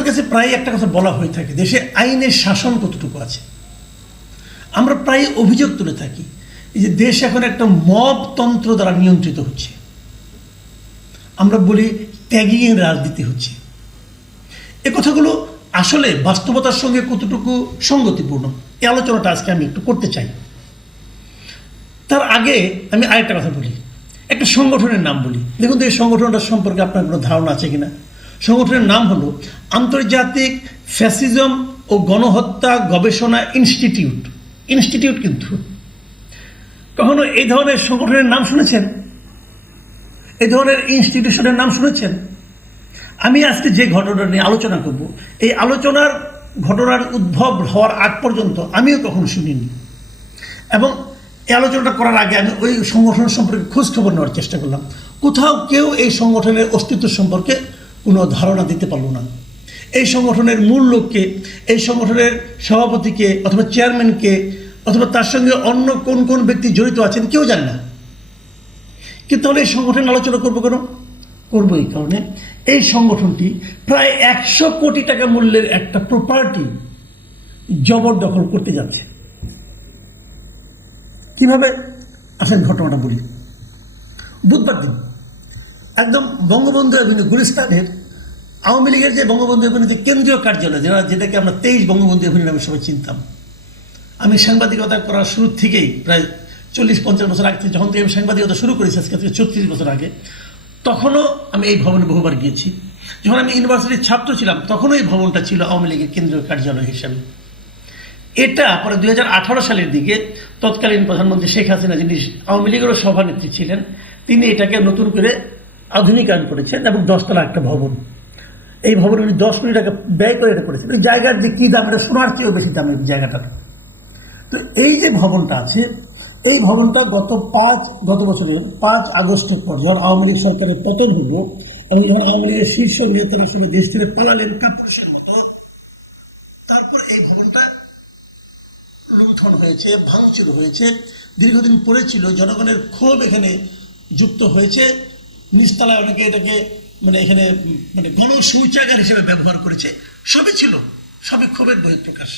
আমাদের কাছে প্রায় একটা কথা বলা হয়ে থাকে, দেশে আইনের শাসন কতটুকু আছে। আমরা প্রায় অভিযোগ তুলে থাকি এই যে দেশ এখন একটা মবতন্ত্র দ্বারা নিয়ন্ত্রিত হচ্ছে। আমরা বলি ট্যাগিং রাজনীতি হচ্ছে। এ কথাগুলো আসলে বাস্তবতার সঙ্গে কতটুকু সঙ্গতিপূর্ণ, এই আলোচনাটা আজকে আমি একটু করতে চাই। তার আগে আমি আরেকটা কথা বলি, একটা সংগঠনের নাম বলি। দেখুন তো এই সংগঠনটার সম্পর্কে আপনার কোনো ধারণা আছে কিনা। সংগঠনের নাম হলো আন্তর্জাতিক ফ্যাসিজম ও গণহত্যা গবেষণা ইনস্টিটিউট। ইনস্টিটিউট কিন্তু কখনো এই ধরনের সংগঠনের নাম শুনেছেন? এই ধরনের ইনস্টিটিউশনের নাম শুনেছেন? আমি আজকে যে ঘটনা নিয়ে আলোচনা করব, এই ঘটনার উদ্ভব হওয়ার আগ পর্যন্ত আমিও কখনো শুনিনি। এবং এই আলোচনাটা করার আগে আমি ওই সংগঠন সম্পর্কে খোঁজ খবর নেওয়ার চেষ্টা করলাম। কোথাও কেউ এই সংগঠনের অস্তিত্ব সম্পর্কে কোনো ধারণা দিতে পারল না। এই সংগঠনের মূল লোককে, এই সংগঠনের সভাপতিকে অথবা চেয়ারম্যানকে অথবা তার সঙ্গে অন্য কোন কোন ব্যক্তি জড়িত আছেন কেউ জানে না। কিন্তু তাহলে এই সংগঠন আলোচনা করবো কেন? করবো এই কারণে এই সংগঠনটি প্রায় 100 কোটি টাকা মূল্যের একটা প্রপার্টি জবরদখল করতে যাচ্ছে। কিভাবে আসলে ঘটনাটা বলি। বুধবার দিন একদম বঙ্গবন্ধু এভিনিউ গুলিস্তানের আওয়ামী লীগের যে বঙ্গবন্ধু এভিনিউতে কেন্দ্রীয় কার্যালয়, যেটাকে আমরা 23 বঙ্গবন্ধু এভিনিউ নামে সবাই চিনতাম। আমি সাংবাদিকতা করার শুরু থেকেই প্রায় 40-50 বছর আগে যখন থেকে আমি সাংবাদিকতা শুরু করেছি, আজকে থেকে 36 বছর আগে, তখনও আমি এই ভবনে বহুবার গিয়েছি। যখন আমি ইউনিভার্সিটির ছাত্র ছিলাম তখনও এই ভবনটা ছিল আওয়ামী লীগের কেন্দ্রীয় কার্যালয় হিসাবে। এটা পরে 2018 সালের দিকে তৎকালীন প্রধানমন্ত্রী শেখ হাসিনা, যিনি আওয়ামী লীগেরও সভানেত্রী ছিলেন, তিনি এটাকে নতুন করে আধুনিকায়ন করেছেন এবং 10 তলা একটা ভবন। এই ভবনে উনি 10 কোটি টাকা ব্যয় করে এটা করেছেন। ওই জায়গার যে কী দাম, এটা সোনার চেয়েও বেশি দাম এই জায়গাটার। তো এই যে ভবনটা আছে, এই ভবনটা গত বছরের 5 আগস্টের পর যখন আওয়ামী লীগ সরকারের পতন হলো এবং যখন আওয়ামী লীগের শীর্ষ নেতারা সবাই দেশ থেকে পালালেন কাপুরুষের মতো, তারপর এই ভবনটা লুণ্ঠন হয়েছে, ভাঙচুর হয়েছে। দীর্ঘদিন পরে ছিল, জনগণের ক্ষোভ এখানে যুক্ত হয়েছে। নিচতলায় অনেকে এটাকে এখানে গণশৌচাগার হিসেবে ব্যবহার করেছে। সবই ছিল, সবই ক্ষোভের বহিঃপ্রকাশ।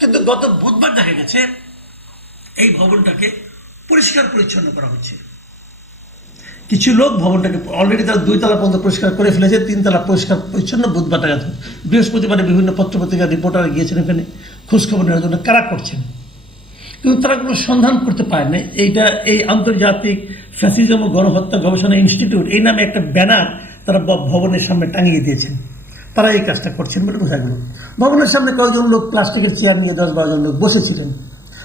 কিন্তু গত বুধবার দেখা গেছে এই ভবনটাকে পরিষ্কার পরিচ্ছন্ন করা হচ্ছে। কিছু লোক ভবনটাকে অলরেডি তারা 2 তলা পর্যন্ত পরিষ্কার করে ফেলেছে, 3 তলা পরিষ্কার পরিচ্ছন্ন। বুধবার বৃহস্পতিবারে বিভিন্ন পত্রপত্রিকা রিপোর্টার গিয়েছেন এখানে খোঁজখবর নেওয়ার জন্য, কারা করছেন। কিন্তু তারা কোনো সন্ধান করতে পারে না। এই আন্তর্জাতিক ফ্যাসিজম ও গণহত্যা গবেষণা ইনস্টিটিউট এই নামে একটা ব্যানার তারা ভবনের সামনে টাঙিয়ে দিয়েছেন। তারা এই কাজটা করছেন বলে বোঝা গেল। ভবনের সামনে কয়েকজন লোক প্লাস্টিকের চেয়ার নিয়ে 10-12 জন লোক বসেছিলেন।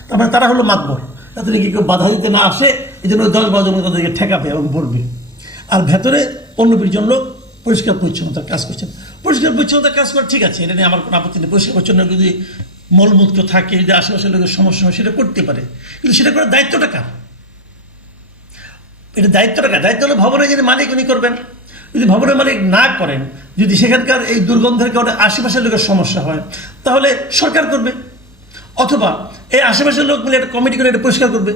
তারপরে তারা হলো মাতবর, যাতে নাকি কেউ বাধা দিতে না আসে, এই জন্য 10-12 জন তাদেরকে ঠেকাবে এবং বলবে। আর ভেতরে 15-20 জন লোক পরিষ্কার পরিচ্ছন্নতার কাজ করছেন। পরিষ্কার পরিচ্ছন্নতার কাজ করে ঠিক আছে, এটা নিয়ে আমার কোনো আপত্তি নেই। পরিষ্কার পরিচ্ছন্ন যদি মলমূত্র থাকে, যদি আশেপাশের লোকের সমস্যা হয়, সেটা করতে পারে। কিন্তু সেটা করার দায়িত্বটা কার? এটা দায়িত্বটা কার? দায়িত্ব হলো ভবনের যিনি মালিক, উনি করবেন। যদি ভবনের মালিক না করেন, যদি সেখানকার এই দুর্গন্ধের কারণে আশেপাশের লোকের সমস্যা হয়, তাহলে সরকার করবে, অথবা এই আশেপাশের লোক মিলে একটা কমিটি করে এটা পরিষ্কার করবে।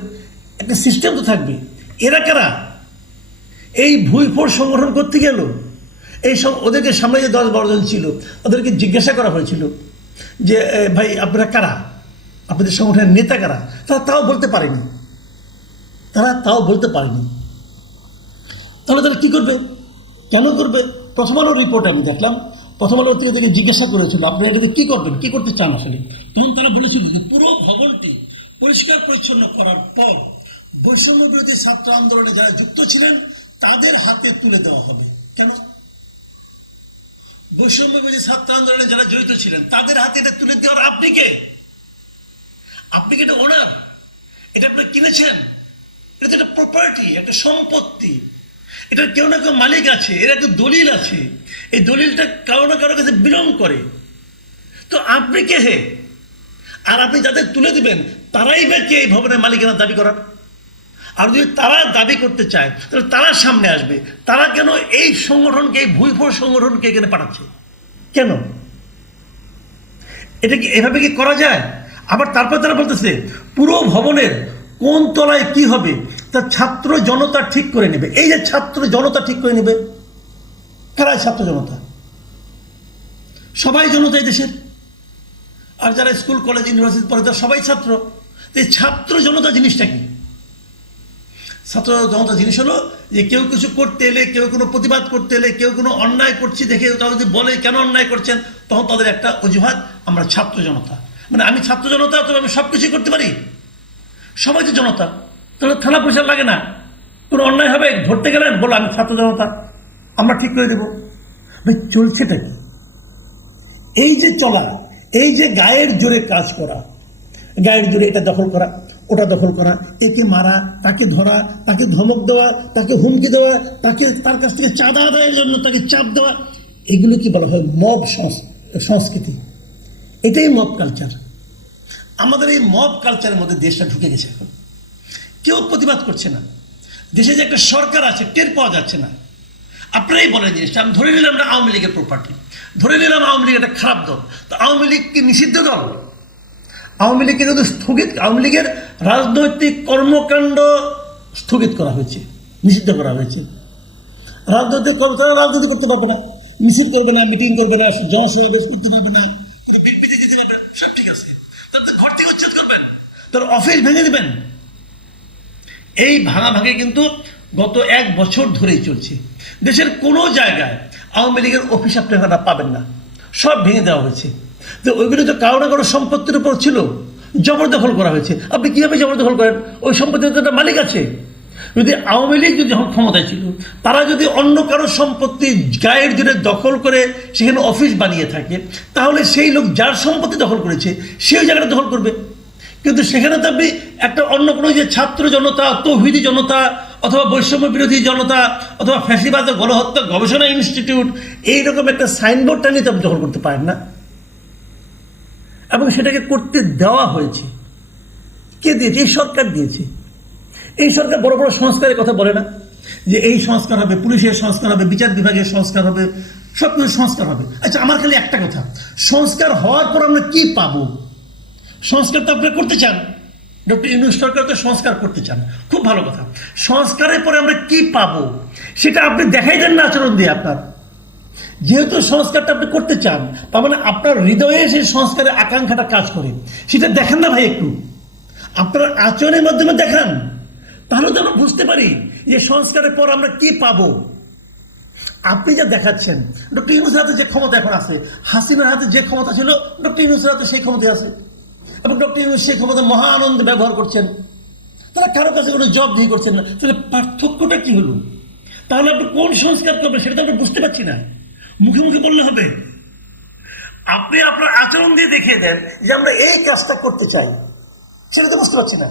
একটা সিস্টেম তো থাকবে। এরা কারা? এই ভুইফোর সংগঠন করতে গেল। ওদেরকে সামনে যে 10-12 জন ছিল, ওদেরকে জিজ্ঞাসা করা হয়েছিল যে ভাই আপনারা কারা, আপনাদের সংগঠনের নেতা কারা? তারা তাও বলতে পারেনি। তাহলে তারা কি করবে, কেন করবে? প্রথম আলোর রিপোর্ট আমি দেখলাম, প্রথম আলোর থেকে জিজ্ঞাসা করেছিল আপনারা এটাতে কি করবেন, কি করতে চান আসলে। তখন তারা বলেছিল যে পুরো ভবনটি পরিষ্কার পরিচ্ছন্ন করার পর বৈষম্য বিরোধী ছাত্র আন্দোলনে যারা যুক্ত ছিলেন তাদের হাতে তুলে দেওয়া হবে। কেন? বৈষম্য বিরোধী ছাত্র আন্দোলনে যারা জড়িত ছিলেন তাদের হাতে এটা তুলে দেওয়ার আপনি কে? আপনি কি এটা ওনার? এটা আপনি কিনেছেন? এটা একটা প্রপার্টি, একটা সম্পত্তি। এটার কেউ না কেউ মালিক আছে, এর একটা দলিল আছে। এই দলিলটা কারো না কারো কাছে বিলং করে। তো আপনি কে হে? আর আপনি যাদের তুলে দিবেন তারাই বা কে এই ভবনের মালিকানা দাবি করার? আর যদি তারা দাবি করতে চায় তাহলে তারা সামনে আসবে। তারা কেন এই সংগঠনকে, এই ভুইফোর সংগঠনকে এখানে পাঠাচ্ছে কেন? এটা কি এভাবে কি করা যায়? আবার তারপর তারা বলতেছে পুরো ভবনের কোন তলায় কি হবে তা ছাত্র জনতা ঠিক করে নেবে। এই যে ছাত্র জনতা ঠিক করে নেবে, কারা ছাত্র জনতা? সবাই জনতা এই দেশের, আর যারা স্কুল কলেজ ইউনিভার্সিটি পড়ে তারা সবাই ছাত্র। এই ছাত্র জনতা জিনিসটা কি? ছাত্র জনতা জিনিস হলো যে কেউ কিছু করতে এলে, কেউ কোনো প্রতিবাদ করতে এলে, কেউ কোনো অন্যায় করছি দেখে তারা যদি বলে কেন অন্যায় করছেন, তখন তাদের একটা অজুহাত, আমরা ছাত্র জনতা। মানে আমি ছাত্র জনতা, তবে আমি সব কিছুই করতে পারি। সবাই তো জনতা, তাহলে থানা পুলিশ লাগে না। কোনো অন্যায় হবে, ধরতে গেলেন, বলো আমি ছাত্র জনতা, আমরা ঠিক করে দেবো। ভাই চলছেটা কি? এই যে চলা, এই যে গায়ের জোরে কাজ করা, গায়ের জোরে এটা দখল করা, ওটা দখল করা, একে মারা, তাকে ধরা, তাকে ধমক দেওয়া, তাকে হুমকি দেওয়া, তাকে তার কাছ থেকে চাঁদা আদায়ের জন্য তাকে চাপ দেওয়া, এগুলো কি বলা হয়? মব সংস্কৃতি। এটাই মব কালচার। আমাদের এই মব কালচারের মধ্যে দেশটা ঢুকে গেছে। এখন কেউ প্রতিবাদ করছে না। দেশে যে একটা সরকার আছে টের পাওয়া যাচ্ছে না। আপনারাই বলেন জিনিসটা। আমি ধরে নিলাম না আওয়ামী লীগের প্রপার্টি, ধরে নিলাম আওয়ামী লীগ একটা খারাপ দল, তো আওয়ামী লীগ কি নিষিদ্ধ দল? আওয়ামী লীগকে কিন্তু স্থগিত, আওয়ামী লীগের রাজনৈতিক কর্মকাণ্ড স্থগিত করা হয়েছে, নিষিদ্ধ করা হয়েছে। রাজনৈতিক কর্মচারীরা রাজনীতি করতে পারবে না, মিছিল করবে না, মিটিং করবে না, জনসমাবেশ করতে পারবে না, বিবৃতি দিতে পারবে না, সব ঠিক আছে। তাদের ঘর থেকে উচ্ছেদ করবেন, তার অফিস ভেঙে দেবেন। এই ভাঙাভাঙি কিন্তু গত 1 বছর ধরেই চলছে। দেশের কোনো জায়গায় আওয়ামী লীগের অফিস আপনারা পাবেন না, সব ভেঙে দেওয়া হয়েছে। তো ওইগুলো তো কারো না কারো সম্পত্তির উপর ছিল, জবরদখল করা হয়েছে। আপনি কীভাবে জবরদখল করেন? ওই সম্পত্তির একটা মালিক আছে। যদি আওয়ামী লীগ যদি যখন ক্ষমতায় ছিল, তারা যদি অন্য কারো সম্পত্তি গায়ের জোরে দখল করে সেখানে অফিস বানিয়ে থাকে, তাহলে সেই লোক যার সম্পত্তি দখল করেছে সেই জায়গাটা দখল করবে। কিন্তু সেখানে তো আপনি একটা অন্য কোনো যে ছাত্র জনতা, তৌহিদি জনতা, অথবা বৈষম্য বিরোধী জনতা, অথবা ফ্যাসিবাদ ও গণহত্যা গবেষণা ইনস্টিটিউট, এইরকম একটা সাইনবোর্ড টানিয়ে তো আপনি দখল করতে পারেন না। এবং সেটাকে করতে দেওয়া হয়েছে। কে দিয়েছে? এই সরকার দিয়েছে। এই সরকার বড় বড় সংস্কারের কথা বলে না, যে এই সংস্কার হবে, পুলিশের সংস্কার হবে, বিচার বিভাগের সংস্কার হবে, সব কিছু সংস্কার হবে। আচ্ছা, আমার খালি একটা কথা, সংস্কার হওয়ার পর আমরা কি পাবো? সংস্কার তো আপনারা করতে চান, ডক্টর ইউনূস সরকার তো সংস্কার করতে চান, খুব ভালো কথা। সংস্কারের পরে আমরা কি পাবো সেটা আপনি দেখাই দেন না আচরণ দিয়ে। আপনার যেহেতু সংস্কারটা আপনি করতে চান, তার মানে আপনার হৃদয়ে সেই সংস্কারের আকাঙ্ক্ষাটা কাজ করে, সেটা দেখেন না ভাই। একটু আপনার আচরণের মাধ্যমে দেখান, তাহলে তো আমরা বুঝতে পারি যে সংস্কারের পর আমরা কি পাবো। আপনি যা দেখাচ্ছেন, ডক্টর ইউনূসের হাতে যে ক্ষমতা এখন আছে, হাসিনার হাতে যে ক্ষমতা ছিল, ডক্টর ইউনূসের হাতে সেই ক্ষমতায় আছে, এবং ডক্টর ইউনূস সেই ক্ষমতা মহা আনন্দে ব্যবহার করছেন। তারা কারো কাছে কোনো জব দিয়ে করছেন না। তাহলে পার্থক্যটা কি হলো? তাহলে আপনি কোন সংস্কার করবেন সেটা তো আমরা বুঝতে পারছি না। মুখে মুখে বললে হবে? আপনি আপনার আচরণ দিয়ে দেখিয়ে দেন যে আমরা এই কাজটা করতে চাই, সেটা তো বুঝতে পারছি না।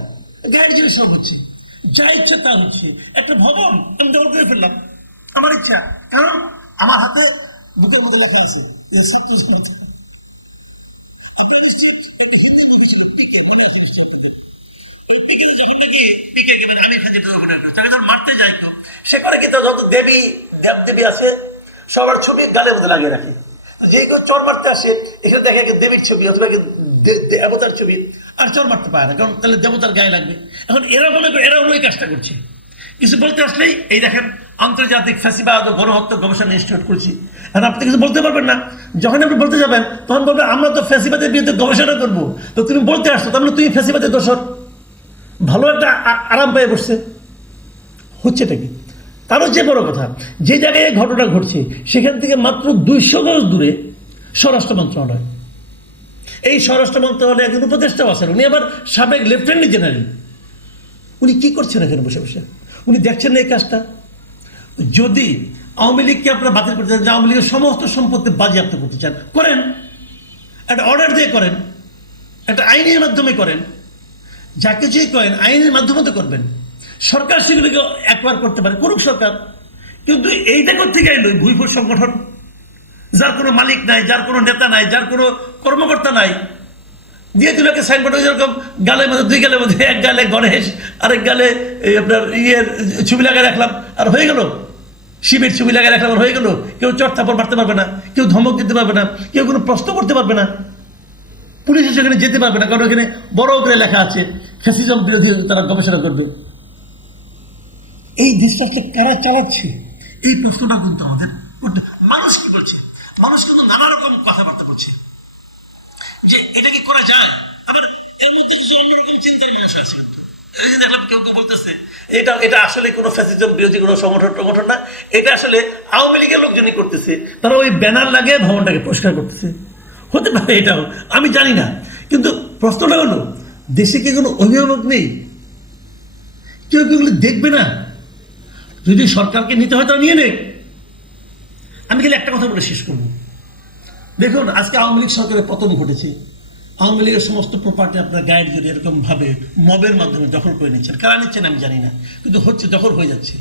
গায়ের জোরে সব হচ্ছে, যা ইচ্ছা তা হচ্ছে। একটা ভবন আমি দখল করে ফেললাম, আমার ইচ্ছা, কারণ আমার হাতে বুকের মধ্যে লেখা আছে এই সব কিছু। মারতে যাই সে করে কিন্তু যত দেবী দেবদেবী আছে সবার ছবি গালের মধ্যে লাগিয়ে রাখে। যে কেউ চর মারতে আসে, এখানে দেখে দেবীর ছবি অথবা দেবতার ছবি, আর চর মারতে পারে না, কারণ তাহলে দেবতার গায়ে লাগবে। এখন এরাও ওই কাজটা করছে। কিছু বলতে আসলেই এই দেখেন আন্তর্জাতিক ফ্যাসিবাদ ও গণহত্যা গবেষণা ইনস্টিটিউট করছি, এখন আপনি কিছু বলতে পারবেন না। যখন আপনি বলতে যাবেন তখন বলবেন আমরা তো ফ্যাসিবাদের বিরুদ্ধে গবেষণা করবো, তো তুমি বলতে আসছো, তার মানে তুমি ফ্যাসিবাদের দোষর। ভালো একটা আরাম পেয়ে বসছে। হচ্ছেটা কি? তারও যে বড় কথা, যে জায়গায় ঘটনা ঘটছে সেখান থেকে মাত্র 200 গজ দূরে স্বরাষ্ট্র মন্ত্রণালয়। এই স্বরাষ্ট্র মন্ত্রণালয়ে একজন উপদেষ্টাও আছেন, উনি আবার সাবেক লেফটেন্যান্ট জেনারেল। উনি কি করছেন এখানে বসে বসে? উনি দেখছেন না এই কাজটা? যদি আওয়ামী লীগকে আপনারা বাতিল করতে চান, আওয়ামী লীগের সমস্ত সম্পত্তি বাজেয়াপ্ত করতে চান, করেন, একটা অর্ডার দিয়ে করেন, একটা আইনের মাধ্যমে করেন, যা কিছুই করেন আইনের মাধ্যমে তো করবেন। সরকার সেগুলোকে একবার করতে পারে, করুক সরকার, কিন্তু এইটা করতে গেল ভুইফুর সংগঠন, যার কোনো মালিক নাই, যার কোনো নেতা নাই, যার কোনো কর্মকর্তা নাই, দিয়ে দিল একটা সাইনবোর্ড, যেরকম গালের মধ্যে, 2 গালের মধ্যে, এক গালে গণেশ, আরেক গালে আপনার ছবি লাগায় রাখলাম, আর হয়ে গেল। শিবের ছবি লাগায় রাখলাম, আর হয়ে গেল। কেউ চট থাপড় মারতে পারবে না, কেউ ধমক দিতে পারবে না, কেউ কোনো প্রশ্ন করতে পারবে না, পুলিশ সেখানে যেতে পারবে না, কারণ এখানে বড় করে লেখা আছে ফ্যাসিজম বিরোধী তারা গবেষণা করবে। এই দেশটাকে কারা চালাচ্ছে? এই প্রশ্নটা কিন্তু আমাদের। মানুষ কি বলছে? মানুষ কিন্তু নানা রকম কথাবার্তা বলছে যে এটা কি করা যায়, আবার এর মধ্যে কিছু অন্যরকম চিন্তার মানুষ আছে। কিন্তু এই যে দেখলাম কেউ কেউ বলতেছে এটা এটা আসলে কোনো ফ্যাসিজম বিরোধী কোনো সংগঠন না, এটা আসলে আওয়ামী লীগের লোকজনই করতেছে, তারা ওই ব্যানার লাগিয়ে ভবনটাকে পরিষ্কার করতেছে। হতে পারে এটাও, আমি জানি না। কিন্তু প্রশ্নটা হলো, দেশে কি কোনো অভিভাবক নেই? কেউ কেউ দেখবে না? যদি সরকারকে নিতে হয় তারা নিয়ে নেই। আমি খালি একটা কথা বলে শেষ করবো। দেখুন, আজকে আওয়ামী লীগ সরকারের পতন ঘটেছে। আওয়ামী লীগের সমস্ত প্রপার্টি আপনার গাইড যদি এরকমভাবে মবের মাধ্যমে দখল করে নিচ্ছেন, কারা নিচ্ছেন আমি জানি না, কিন্তু হচ্ছে, দখল হয়ে যাচ্ছে।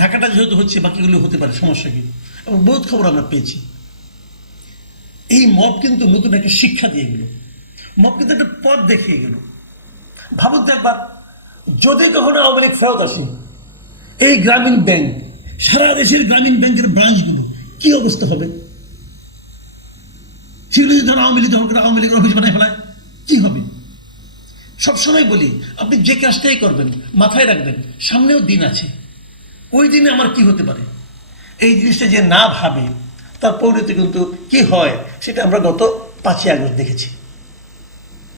ঢাকাটা যেহেতু হচ্ছে, বাকিগুলো হতে পারে, সমস্যা কি? এবং বহুত খবর আমরা পেয়েছি। এই মব কিন্তু নতুন একটা শিক্ষা দিয়ে গেল, মব কিন্তু একটা পথ দেখিয়ে গেল। ভাবুন তো একবার, যদি কখনো আওয়ামী লীগ ফেরত আসে, এই গ্রামীণ ব্যাংক, সারা দেশের গ্রামীণ ব্যাংকের ব্রাঞ্চগুলো কি অবস্থা হবে? সেগুলো যদি ধরো আওয়ামী লীগ দখল করে আওয়ামী লীগের অফিস বানায় ফেলায়, কি হবে? সবসময় বলি, আপনি যে কাজটাই করবেন মাথায় রাখবেন সামনেও দিন আছে, ওই দিনে আমার কি হতে পারে। এই জিনিসটা যে না ভাবে, তার পরিণতি কিন্তু কি হয় সেটা আমরা গত 5ই আগস্ট দেখেছি।